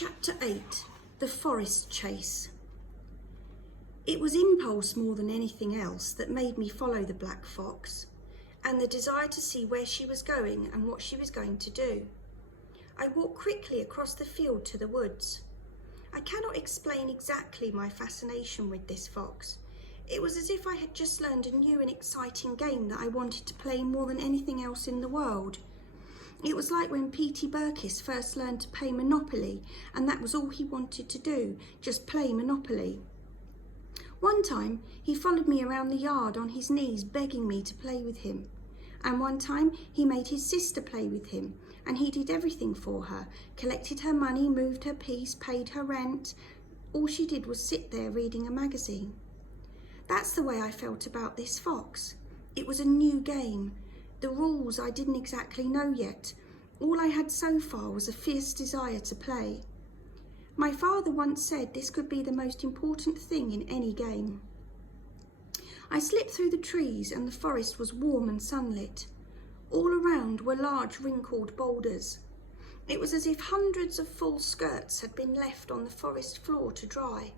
Chapter 8. The Forest Chase. It was impulse more than anything else that made me follow the black fox, and the desire to see where she was going and what she was going to do. I walked quickly across the field to the woods. I cannot explain exactly my fascination with this fox. It was as if I had just learned a new and exciting game that I wanted to play more than anything else in the world. It was like when P.T. Burkiss first learned to play Monopoly, and that was all he wanted to do, just play Monopoly. One time he followed me around the yard on his knees, begging me to play with him. And one time he made his sister play with him, and he did everything for her, collected her money, moved her peace, paid her rent. All she did was sit there reading a magazine. That's the way I felt about this fox. It was a new game. The rules I didn't exactly know yet. All I had so far was a fierce desire to play. My father once said this could be the most important thing in any game. I slipped through the trees and the forest was warm and sunlit. All around were large wrinkled boulders. It was as if hundreds of full skirts had been left on the forest floor to dry.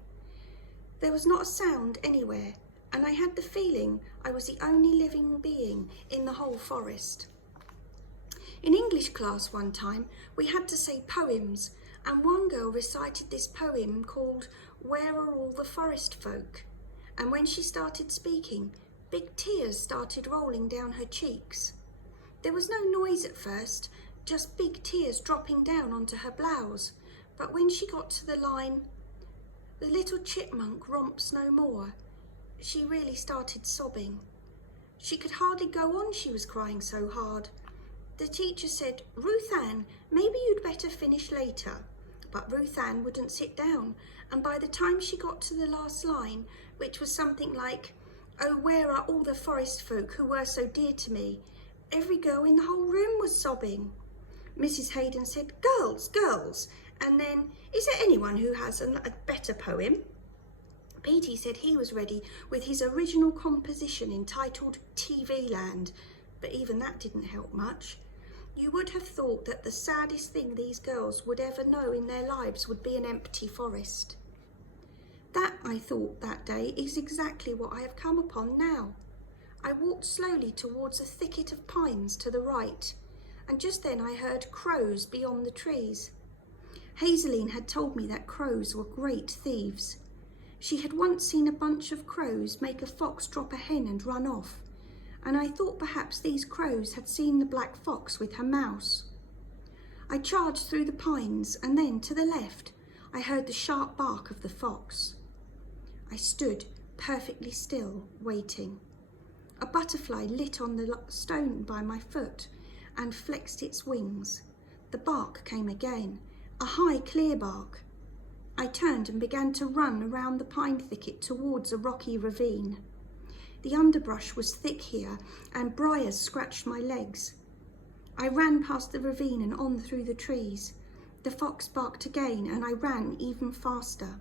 There was not a sound anywhere, and I had the feeling I was the only living being in the whole forest. In English class one time, we had to say poems, and one girl recited this poem called "Where Are All the Forest Folk?" And when she started speaking, big tears started rolling down her cheeks. There was no noise at first, just big tears dropping down onto her blouse. But when she got to the line, "The little chipmunk romps no more," she really started sobbing. She could hardly go on, she was crying so hard. The teacher said, "Ruth Ann, maybe you'd better finish later." But Ruth Ann wouldn't sit down, and by the time she got to the last line, which was something like, "Oh, where are all the forest folk who were so dear to me?" every girl in the whole room was sobbing. Mrs. Hayden said, "Girls, girls," and then, "Is there anyone who has a better poem?" Petey said he was ready with his original composition entitled TV Land, but even that didn't help much. You would have thought that the saddest thing these girls would ever know in their lives would be an empty forest. That, I thought that day, is exactly what I have come upon now. I walked slowly towards a thicket of pines to the right, and just then I heard crows beyond the trees. Hazeline had told me that crows were great thieves. She had once seen a bunch of crows make a fox drop a hen and run off, and I thought perhaps these crows had seen the black fox with her mouse. I charged through the pines, and then, to the left, I heard the sharp bark of the fox. I stood perfectly still, waiting. A butterfly lit on the stone by my foot and flexed its wings. The bark came again, a high, clear bark. I turned and began to run around the pine thicket towards a rocky ravine. The underbrush was thick here, and briars scratched my legs. I ran past the ravine and on through the trees. The fox barked again, and I ran even faster.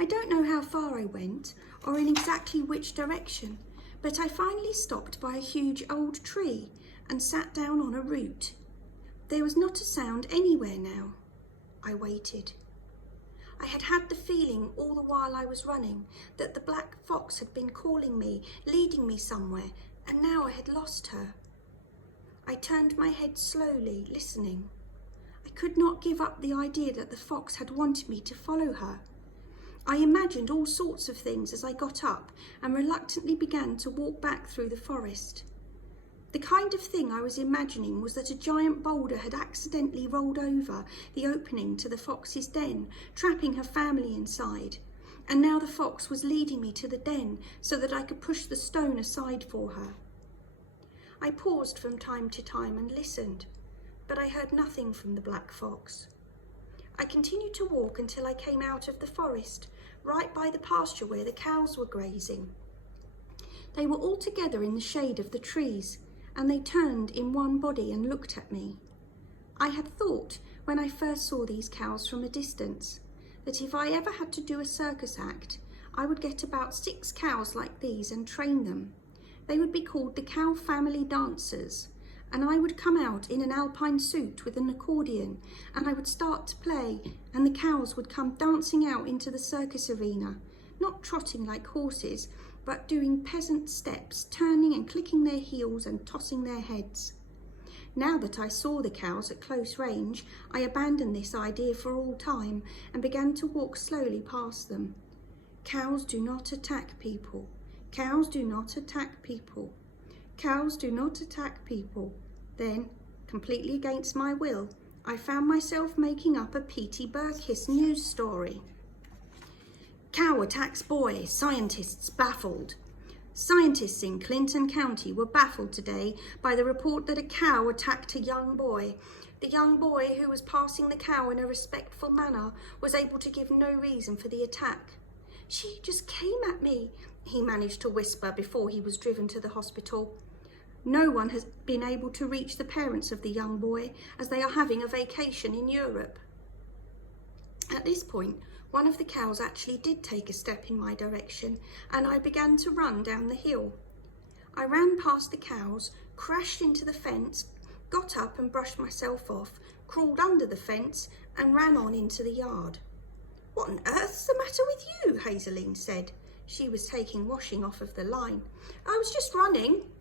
I don't know how far I went, or in exactly which direction, but I finally stopped by a huge old tree and sat down on a root. There was not a sound anywhere now. I waited. I had had the feeling all the while I was running that the black fox had been calling me, leading me somewhere, and now I had lost her. I turned my head slowly, listening. I could not give up the idea that the fox had wanted me to follow her. I imagined all sorts of things as I got up and reluctantly began to walk back through the forest. The kind of thing I was imagining was that a giant boulder had accidentally rolled over the opening to the fox's den, trapping her family inside, and now the fox was leading me to the den so that I could push the stone aside for her. I paused from time to time and listened, but I heard nothing from the black fox. I continued to walk until I came out of the forest, right by the pasture where the cows were grazing. They were all together in the shade of the trees, and they turned in one body and looked at me. I had thought, when I first saw these cows from a distance, that if I ever had to do a circus act, I would get about 6 cows like these and train them. They would be called the Cow Family Dancers, and I would come out in an alpine suit with an accordion, and I would start to play, and the cows would come dancing out into the circus arena, not trotting like horses, but doing peasant steps, turning and clicking their heels and tossing their heads. Now that I saw the cows at close range, I abandoned this idea for all time and began to walk slowly past them. Cows do not attack people. Cows do not attack people. Cows do not attack people. Then, completely against my will, I found myself making up a P.T. Burkiss news story. Cow attacks boy, scientists baffled. Scientists in Clinton County were baffled today by the report that a cow attacked a young boy. The young boy, who was passing the cow in a respectful manner, was able to give no reason for the attack. "She just came at me," he managed to whisper before he was driven to the hospital. No one has been able to reach the parents of the young boy as they are having a vacation in Europe. At this point, one of the cows actually did take a step in my direction, and I began to run down the hill. I ran past the cows, crashed into the fence, got up and brushed myself off, crawled under the fence and ran on into the yard. "What on earth's the matter with you?" Hazeline said. She was taking washing off of the line. "I was just running."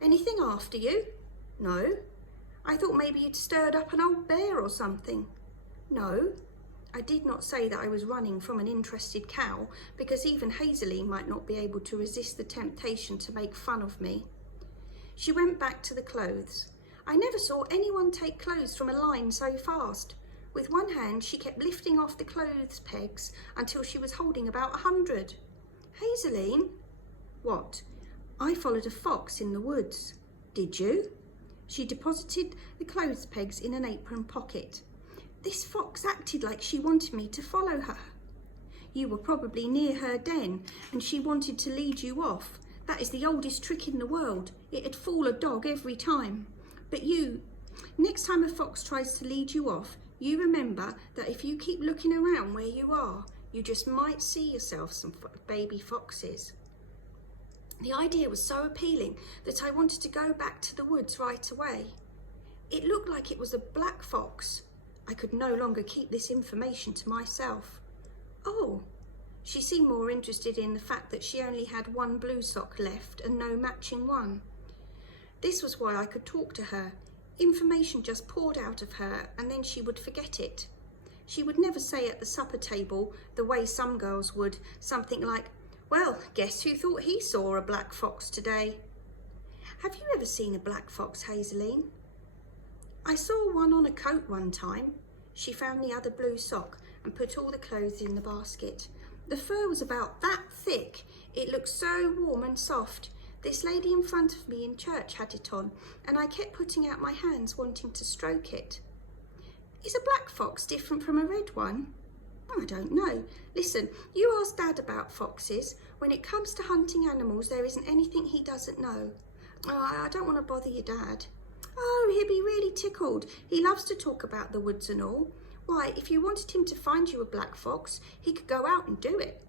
"Anything after you?" "No." "I thought maybe you'd stirred up an old bear or something." "No." I did not say that I was running from an interested cow, because even Hazeline might not be able to resist the temptation to make fun of me. She went back to the clothes. I never saw anyone take clothes from a line so fast. With one hand, she kept lifting off the clothes pegs until she was holding about 100. "Hazeline?" "What?" "I followed a fox in the woods." "Did you?" She deposited the clothes pegs in an apron pocket. "This fox acted like she wanted me to follow her." "You were probably near her den and she wanted to lead you off. That is the oldest trick in the world. It'd fool a dog every time. But next time a fox tries to lead you off, you remember that if you keep looking around where you are, you just might see yourself some baby foxes." The idea was so appealing that I wanted to go back to the woods right away. It looked like it was a black fox. I could no longer keep this information to myself. "Oh." She seemed more interested in the fact that she only had one blue sock left and no matching one. This was why I could talk to her. Information just poured out of her and then she would forget it. She would never say at the supper table, the way some girls would, something like, "Well, guess who thought he saw a black fox today?" Have you ever seen a black fox, Hazeline? "I saw one on a coat one time." She found the other blue sock and put all the clothes in the basket. "The fur was about that thick. It looked so warm and soft. This lady in front of me in church had it on, and I kept putting out my hands wanting to stroke it." "Is a black fox different from a red one?" "I don't know. Listen, you ask Dad about foxes. When it comes to hunting animals, there isn't anything he doesn't know." "Oh, I don't want to bother your Dad." "Oh, he'd be really tickled. He loves to talk about the woods and all. Why, if you wanted him to find you a black fox, he could go out and do it."